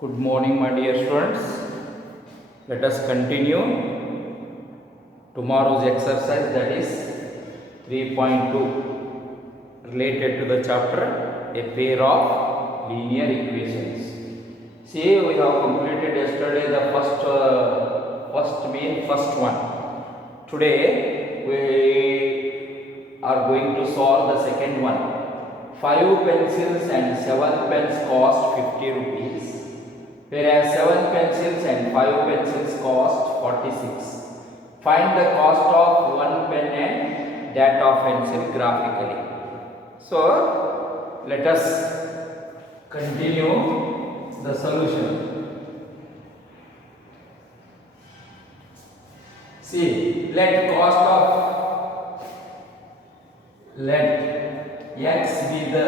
Good morning, my dear students. Let us continue tomorrow's exercise, that is 3.2, related to the chapter a pair of linear equations. See, we have completed yesterday the first one. Today we are going to solve the second one. 5 pencils and 7 pens cost 50 rupees, whereas 7 pencils and 5 pencils cost 46. Find the cost of one pen and that of pencil graphically. So, let us continue the solution. See, let x be the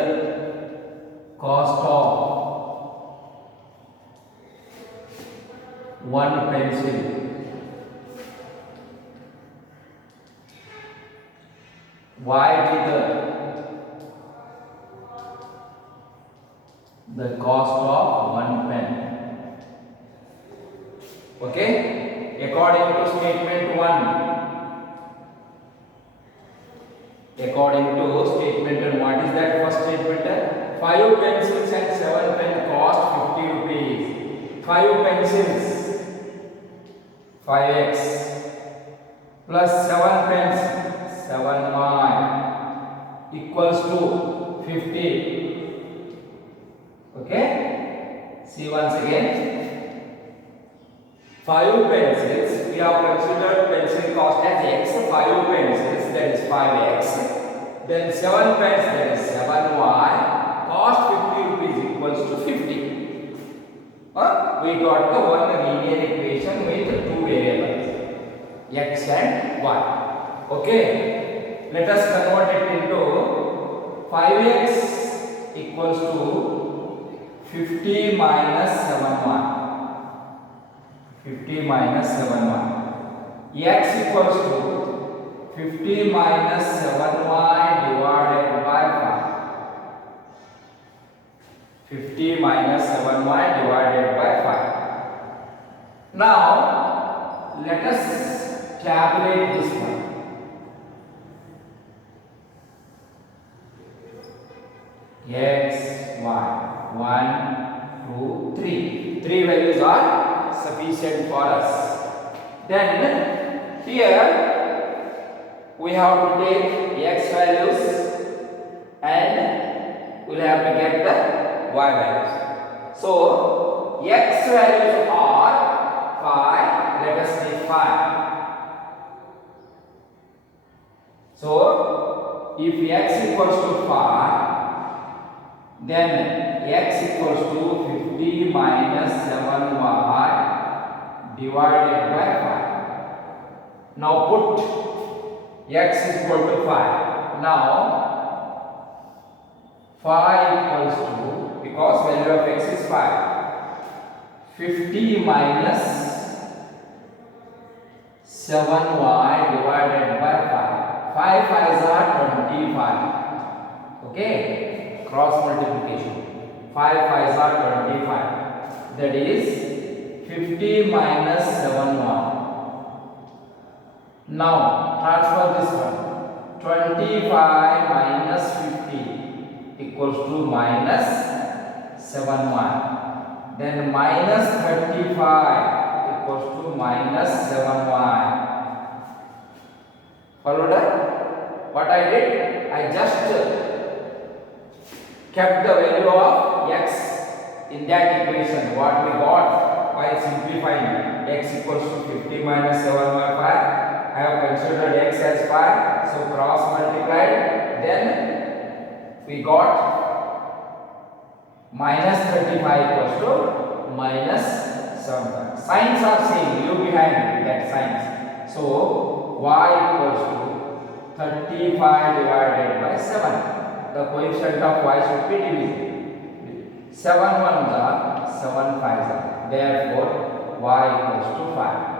cost of one pencil, y be the cost of one pen. Okay, according to statement 1. According to statement 1, what is that first statement? 5 pencils and 7 pen cost 50 rupees. 5 pencils, 5x, plus 7 pens, 7y, equals to 50. Okay? See once again. 5 pencils, we have considered pencil cost as x. 5 pencils, that is 5x. Then 7 pens, that is 7y, cost 50 rupees, equals to 50. We got the one linear equation with two variables, x and y. Okay, let us convert it into 5x equals to 50 minus 7y. 50 minus 7y. X equals to 50 minus 7y divided by 5. 50 minus 7y divided by 5. Now, let us tabulate this one. X, y, 1, 2, 3. 3 values are sufficient for us. Then, here we have to take x values and we will have to get the y values. So, x values are 5. Let us take 5. So, if x equals to 5, then x equals to 50 minus 7y divided by 5. Now put x equal to 5. Now 5 equals to, because value of x is 5, 50 minus 7y divided by 5. 5 5s are 25. Okay, cross multiplication. 5 5s are 25. That is 50 minus 7y. Now transfer this one. 25 minus 50 equals to minus 7y. Then minus 35 equals to minus 7y. Followed up? What I did? I just kept the value of x in that equation. What we got by simplifying, x equals to 50 minus 7 by 5. I have considered x as 5, so cross multiplied. Then we got minus 35 equals to minus 7. Signs are same, you behind that signs. So y equals to 35 divided by 7. The coefficient of y should be divisible. 7 1s are 7 5s are. Therefore, y equals to 5.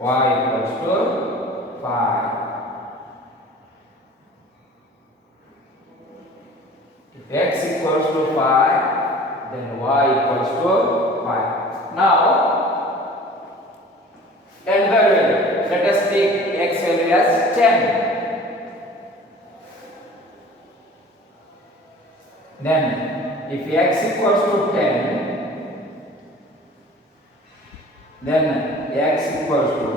Y equals to 5. If x equals to 5, then y equals to 5. Now, another value. Let us take x value as 10. Then, if x equals to 10, then x equals to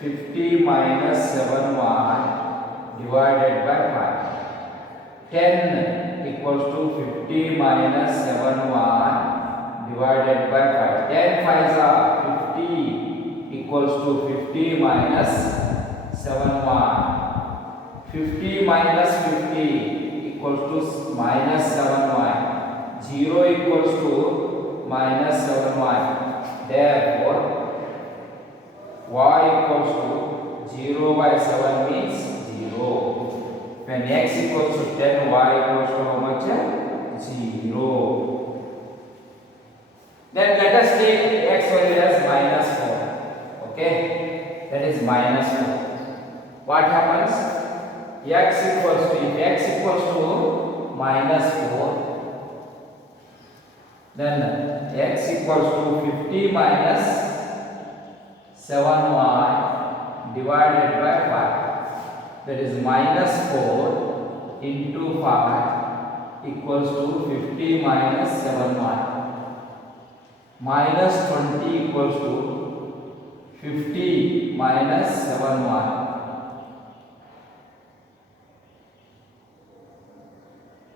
50 minus 7y divided by 5. 10 equals to 50 minus 7y divided by 5. 10 5s are 50 equals to 50 minus 7y. 50 minus 50 equals to minus 7y. 0 equals to minus 7y. Therefore, y equals to 0 by 7 means 0. When x equals to 10, y equals to how much? 0. Then let us take x value as minus 4. Okay? That is minus 4. What happens? If x equals to minus 4, then x equals to 50 minus 7y divided by 5. That is minus 4 into 5 equals to 50 minus 7y. Minus 20 equals to 50 minus 7y.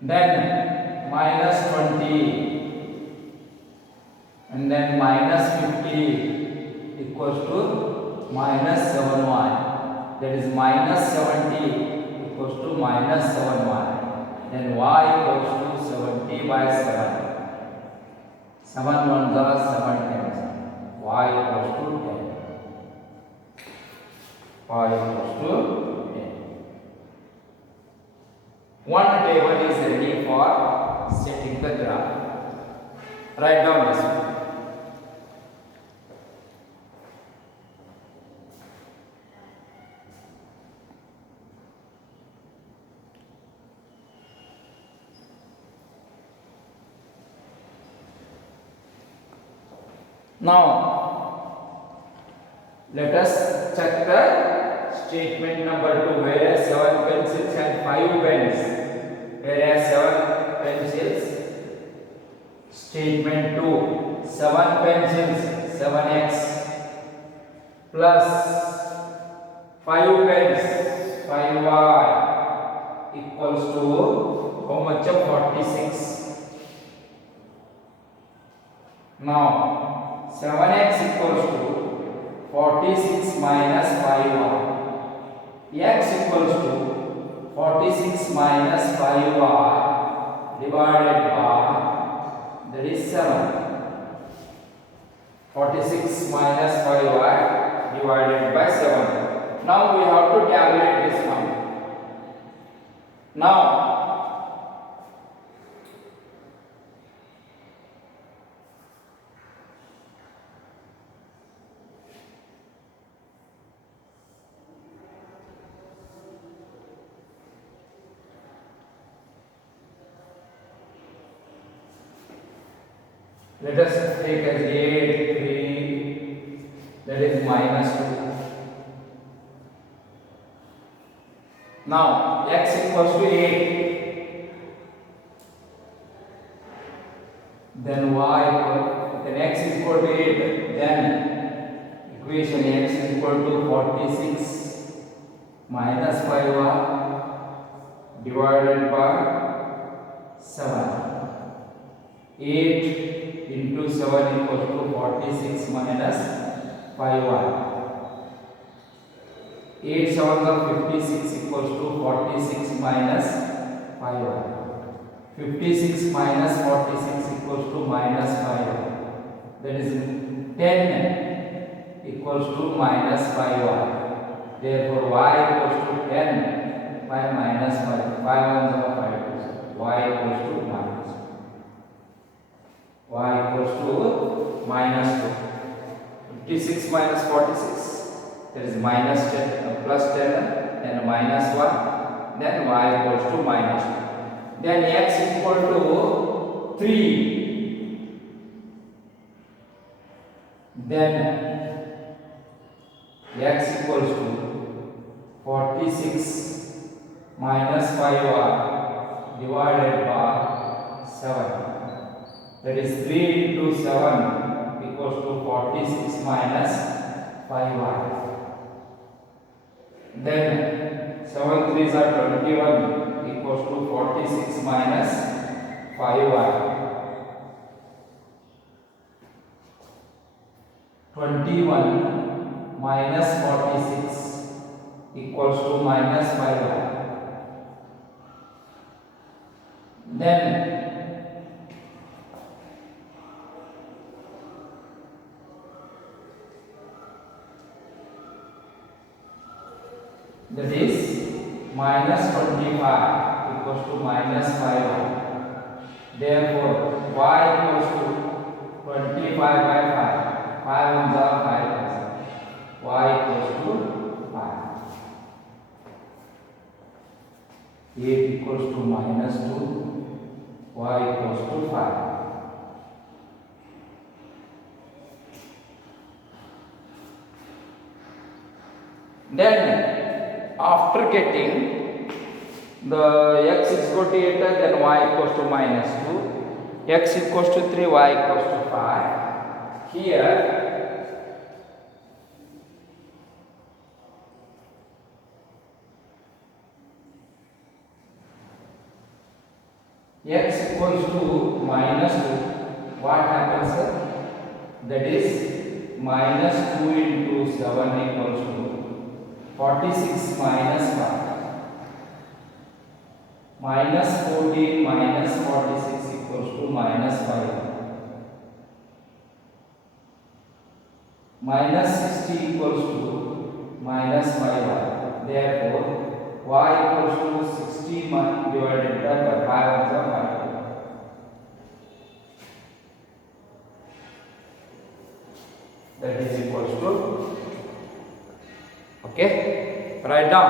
Then minus 20 and then minus 50 equals to minus 7y. That is minus 70 equals to minus 7y. Then y equals to 70 by 7. 7 ones are 7 times. Y equals to 10. Y equals to 10. One table is ready for setting the graph. Write down this one. Now, let us check the statement number 2, where 7 pencils and 5 pens. Whereas 7 pencils. Statement 2, 7 pencils, 7x plus 5 pens, 5y equals to how much? 46. Now 7x equals to 46 minus 5y. X equals to 46 minus 5y divided by, that is 7. 46 minus 5y divided by 7. Now we have to tabulate this one. Now, let us take as 8, 3, that is minus 2. Now, x equals to 8. Then x is equal to 8. Then equation x is equal to 46 minus 5y divided by 7. 8 into 7 equals to 46 minus 5y. 8 7s are 56 equals to 46 minus 5y. 56 minus 46 equals to minus 5y. That is 10 equals to minus 5y. Therefore, y equals to 10. 5 minus 5. 5 ones are 5. Y equals to minus 2. Y equals to minus 2. 56 minus 46. That is minus 10, plus 10, then minus 1, then y equals to minus 2. Then x is equal to 3. then x equals to 46 minus 5r divided by 7, that is 3 into 7 equals to 46 minus 5r. Then 7 3s are 21 equals to 46 minus 5r. 21 minus 46 equals to minus 5r. Then that is minus 25 equals to minus 5r. Therefore y equals to 25 by 5. 5 ones are 5 ones. Y equals to 5. 8 equals to minus 2. Y equals to 5. Then after getting the x is equal to 8, then y equals to minus 2, x equals to 3, y equals to 5. Here x equals to minus 2, what happens, sir? That is minus 2 into 7 equals to 46 minus 5. Minus 14 minus 46 equals to minus 5. Minus 60 equals to minus 5y. Therefore, y equals to 60 divided by 5 is 5. That is equals to, okay, write down.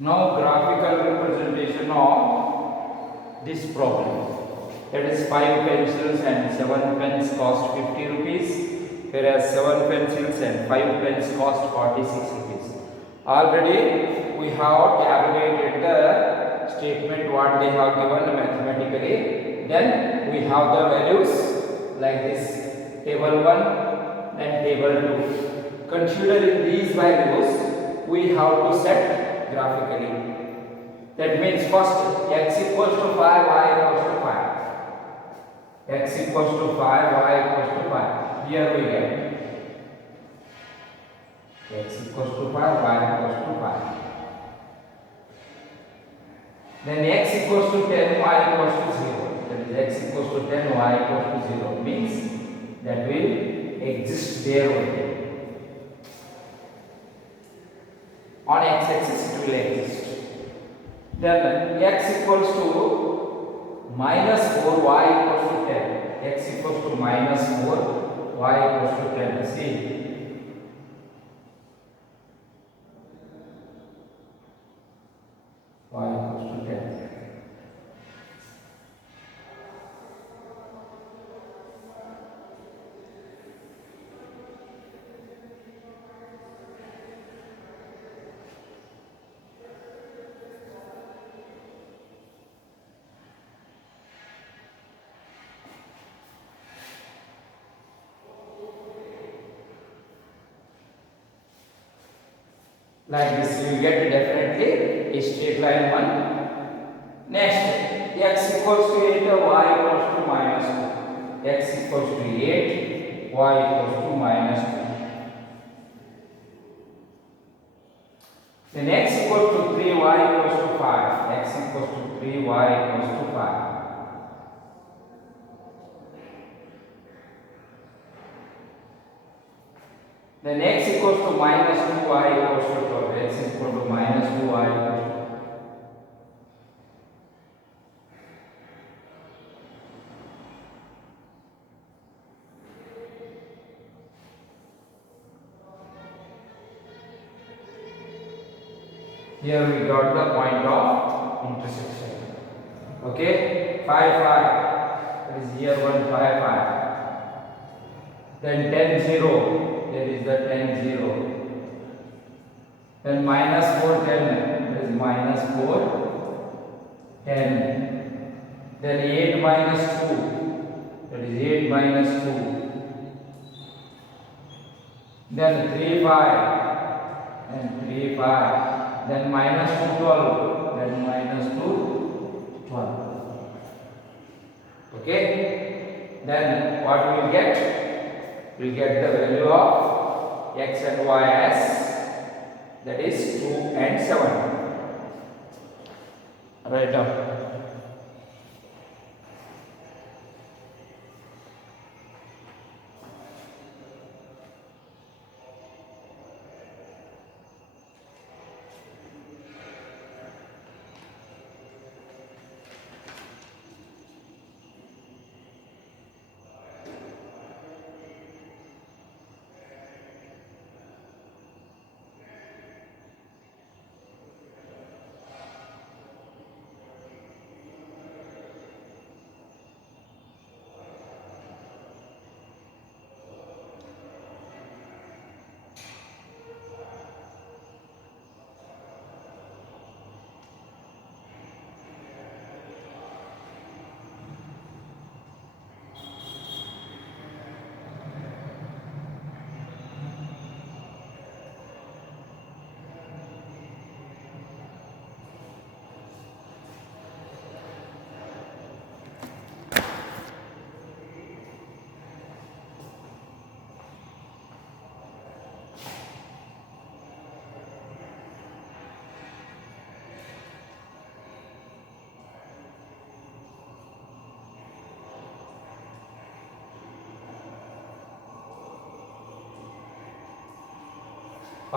Now graphical representation of this problem. That is 5 pencils and 7 pens cost 50 rupees, whereas 7 pencils and 5 pens cost 46 rupees. Already we have tabulated the statement what they have given mathematically. Then we have the values like this, table 1 and table 2. Considering these values, we have to set graphically. That means first x equals to 5, y equals to 5. X equals to 5, y equals to 5. Here we get x equals to 5, y equals to 5. Then x equals to 10, y equals to 0. That is x equals to 10, y equals to 0. Means that will exist there only. On x-axis it will exist. Then x equals to minus 4, y equals to 10. X equals to minus 4, y equals to 10. See. Y equals to 10. Like this you will get definitely a straight line one. Next, x equals to 8, y equals to minus 2. X equals to 8, y equals to minus 2. Then x equals to 3, y equals to 5. X equals to 3y equals to 5. Then x equals to minus 2y equals to 12. X is equal to minus 2y equals to 12. Here we got the point of intersection. Okay, 5, 5. That is here 1, 5, 5. Then 10, 0. There is the 10, 0. Then minus 4, 10. That is minus 4, 10. Then 8 minus 2. That is 8 minus 2. Then 3, 5. And 3, 5. Then minus 2, 12. Then minus 2, 12. Okay. Then what we will get? We will get the value of x and y as, that is 2 and 7. Write down.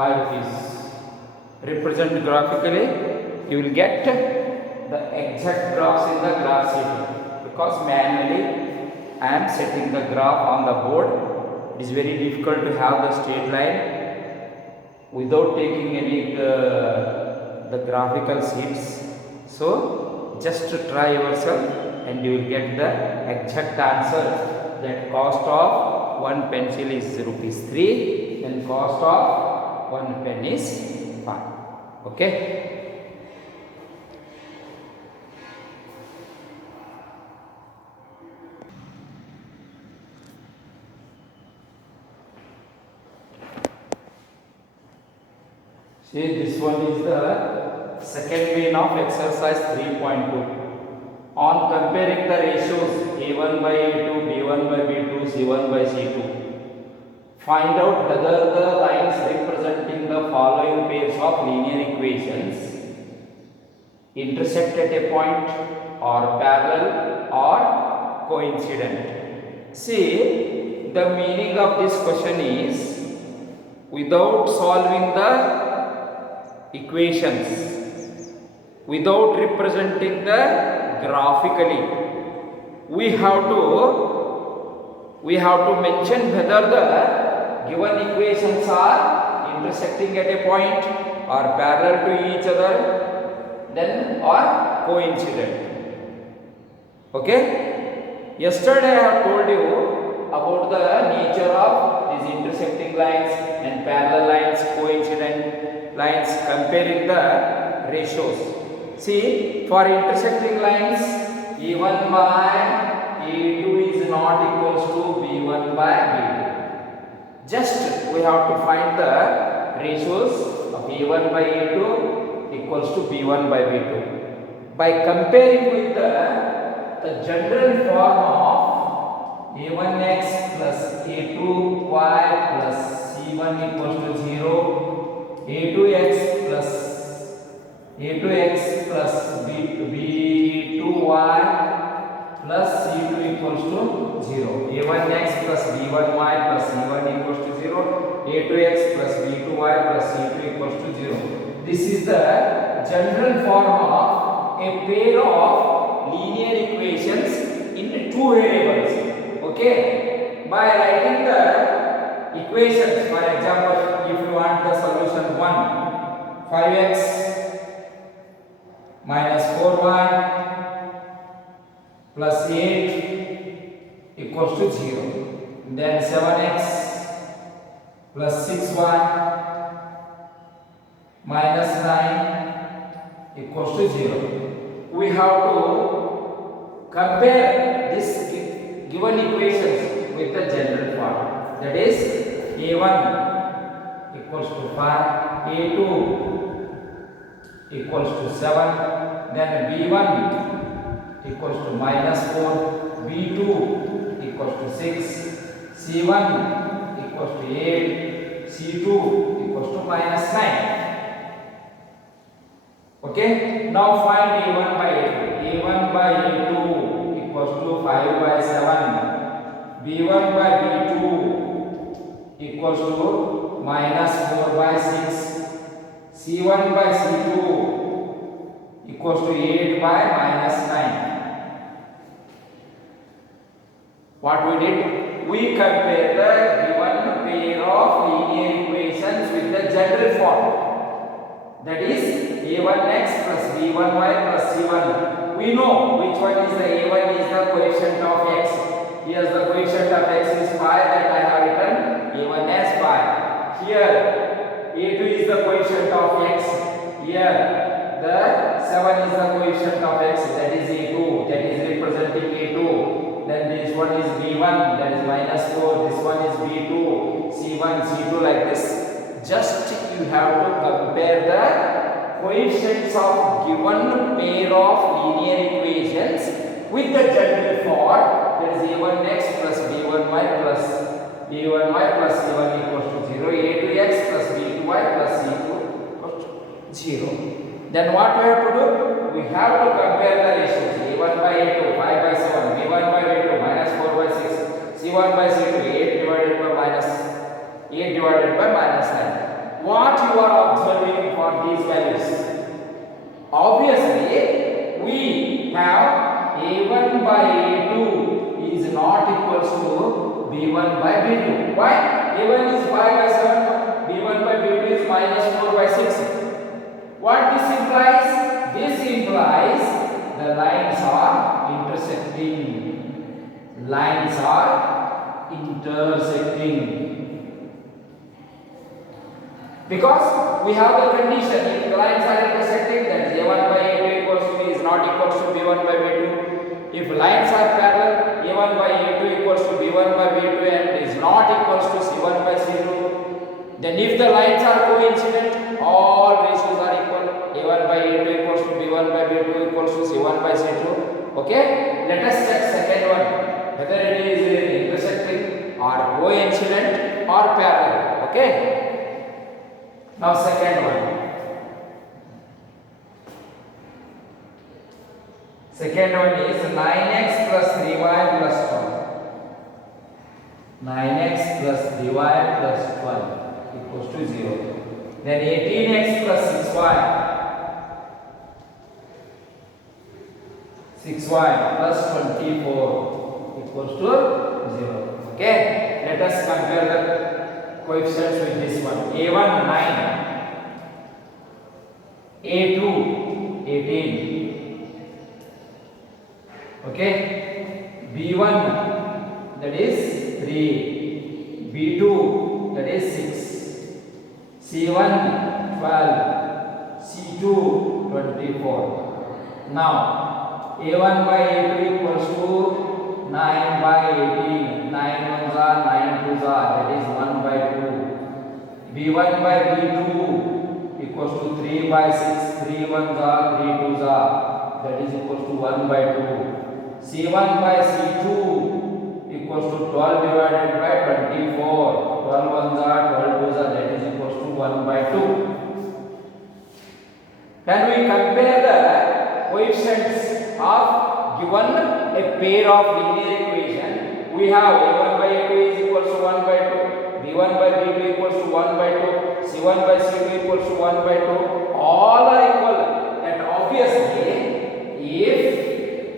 Is represent graphically, you will get the exact graphs in the graph sheet, because manually I am setting the graph on the board. It is very difficult to have the straight line without taking any the graphical sheets. So just to try yourself and you will get the exact answer, that cost of one pencil is rupees 3 and cost of one pen is 5. Okay. See, this one is the second main of exercise 3.2. On comparing the ratios A1 by A2, B1 by B2, C1 by C2. Find out whether the lines representing the following pairs of linear equations intersect at a point, or parallel, or coincident. See, the meaning of this question is, without solving the equations, without representing the graphically, we have to mention whether the given equations are intersecting at a point, or parallel to each other, then or coincident. Okay. Yesterday I have told you about the nature of these intersecting lines and parallel lines, coincident lines, comparing the ratios. See, for intersecting lines, E1 by E2 is not equals to B1 by B2. Just we have to find the ratios of A1 by A2 equals to B1 by B2. By comparing with the general form of A1x plus A2y plus C1 equals to 0, A2x plus B2 a1x plus b1y plus c1 equals to 0, a2x plus b2y plus c2 equals to 0. This is the general form of a pair of linear equations in two variables. Okay, by writing the equations, for example, if you want the solution 1, 5x minus 4y plus 8 equals to 0. Then 7x plus 6y minus 9 equals to 0. We have to compare this given equations with the general form. That is a1 equals to 5, a2 equals to 7, then b1 equals to minus 4, b2 equals to 6, c1 equals to 8, c2 equals to minus 9. Okay, now find a1 by a2. a1 by a2 equals to 5 by 7, b1 by b2 equals to minus 4 by 6, c1 by c2 equals to 8 by minus 9. What we did? We compare the given pair of linear equations with the general form. That is a1x plus b1y plus c1. We know which one is the a1 is the coefficient of x. Here the coefficient of x is 5, that I have written a1 as 5. Here a2 is the coefficient of x. Here the 7 is the coefficient of x, that is a2, that is representing a2. Then this one is b1, that is minus 4. This one is b2, c1, c2, like this. Just you have to compare the coefficients of given pair of linear equations with the general form. That is a1x plus b1y plus c1 equals to 0, a2x plus b2y plus c2 equals to 0. Then what we have to do? We have to compare the ratios. a1 by a2 5 by 7, b1 by b2 minus 4 by 6, c1 by c2 8 divided by minus 9. What you are observing for these values? Obviously, we have a1 by a2 is not equals to b1 by b2. Why? a1 is 5 by 7, b1 by b2 is minus 4 by 6. What this implies? This implies the lines are intersecting. Lines are intersecting. Because we have the condition, if the lines are intersecting, that a1 by a2 equals to b is not equals to b1 by b2. If lines are parallel, a1 by a2 equals to b1 by b2 and is not equals to c1 by c2. Then if the lines are coincident, all ratios are equal. a1 by a2 equals to b1 by b2 equals to c1 by c2. Okay? Let us check second one, whether it is intersecting or coincident or parallel. Okay? Now second one. Second one is 9x plus 3y plus 12. 9x plus 3y plus 12 equals to 0. Then 18x plus 6y plus 24 equals to 0. Okay, let us compare the coefficients with this one. a1 9, a2 18. Okay, b1 that is 3, b2 that is 6, c1 12, c2 24. Now a1 by a2 equals to 9 by 18. 9 ones are 9 twos are, that is 1 by 2. b1 by b2 equals to 3 by 6. 3 ones are 3 twos are, that is equals to 1 by 2. c1 by c2 equals to 12 divided by 24. 12 ones are 12 twos are, that is equals to 1 by 2. Can we compare the coefficients of given a pair of linear equation we have A1 by A2 is equals to 1 by 2, B1 by B2 equals to 1 by 2, C1 by C2 equals to 1 by 2. All are equal. And obviously, if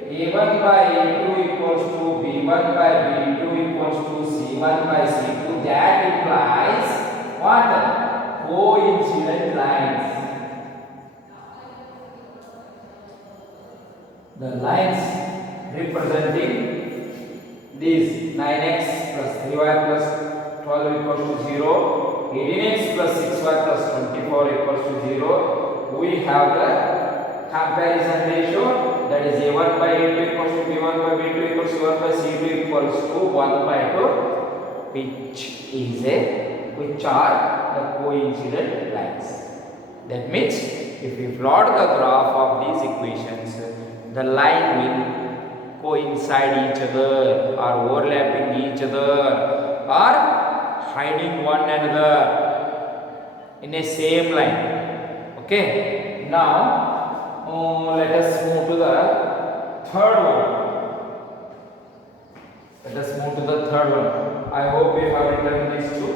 A1 by A2 equals to B1 by B2 equals to C1 by C2, that implies what? Coincident lines. The lines representing these 9x plus 3y plus 12 equals to 0, 18x plus 6y plus 24 equals to 0. We have the comparison ratio, that is A1 by A2 equals to B1 by B2 equals to C1 by C2 equals to 1 by 2, which are the coincident lines. That means if we plot the graph of these equations, the line will coincide each other or overlapping each other or hiding one another in a same line. Okay, now let us move to the third one. Let us move to the third one. I hope you have written these two.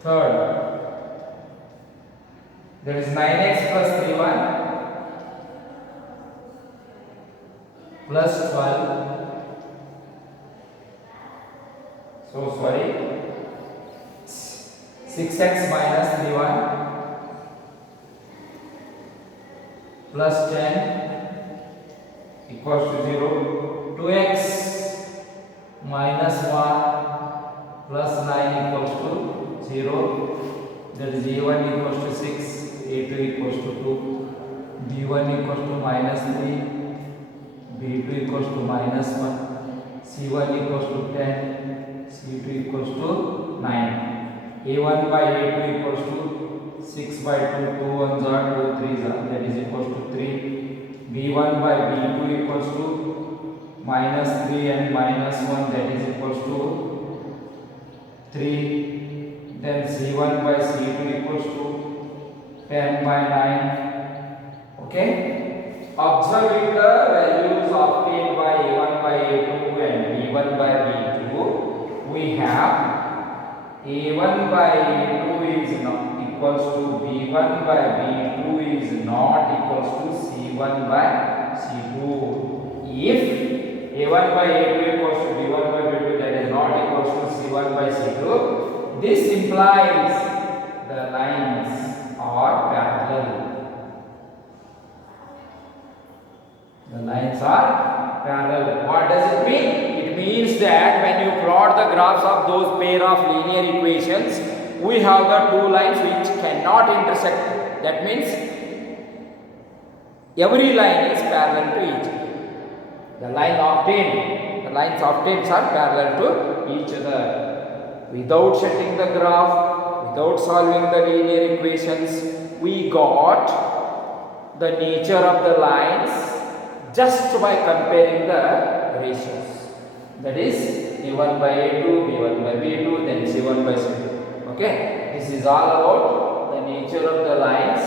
Third, that is 9x plus 3y plus 12. So sorry, 6x minus 3y plus 10 equals to 0. 2x minus 1 plus 9 equals to 0. That is A1 equals to 6, A2 equals to 2, B1 equals to minus 3, B2 equals to minus 1, C1 equals to 10, C2 equals to 9. A1 by A2 equals to 6 by 2, 2 1s are 2 3s are, that is equals to 3. B1 by B2 equals to minus 3 and minus 1, that is equals to 3. Then C1 by C2 equals to 10 by 9. Okay. Observing the values obtained by A1 by A2 and B1 by B2, we have A1 by A2 is not equals to B1 by B2 is not equals to C1 by C2. If A1 by A2 equals to B1 by B2, that is not equals to C1 by C2. This implies the lines are parallel. The lines are parallel. What does it mean? It means that when you plot the graphs of those pair of linear equations, we have the two lines which cannot intersect. That means every line is parallel to each other. The lines obtained are parallel to each other. Without setting the graph, without solving the linear equations, we got the nature of the lines just by comparing the ratios. That is A1 by A2, B1 by B2, then C1 by C2. Okay, this is all about the nature of the lines.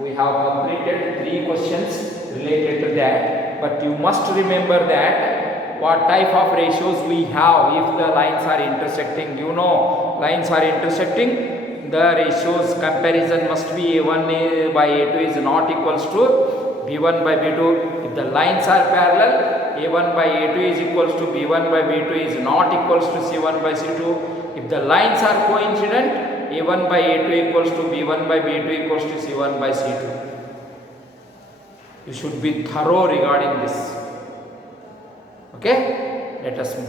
We have completed 3 questions related to that, but you must remember that what type of ratios we have if the lines are intersecting. You know, lines are intersecting, the ratios comparison must be A1 by A2 is not equals to B1 by B2. If the lines are parallel, A1 by A2 is equals to B1 by B2 is not equals to C1 by C2. If the lines are coincident, A1 by A2 equals to B1 by B2 equals to C1 by C2. You should be thorough regarding this. Okay, let us move.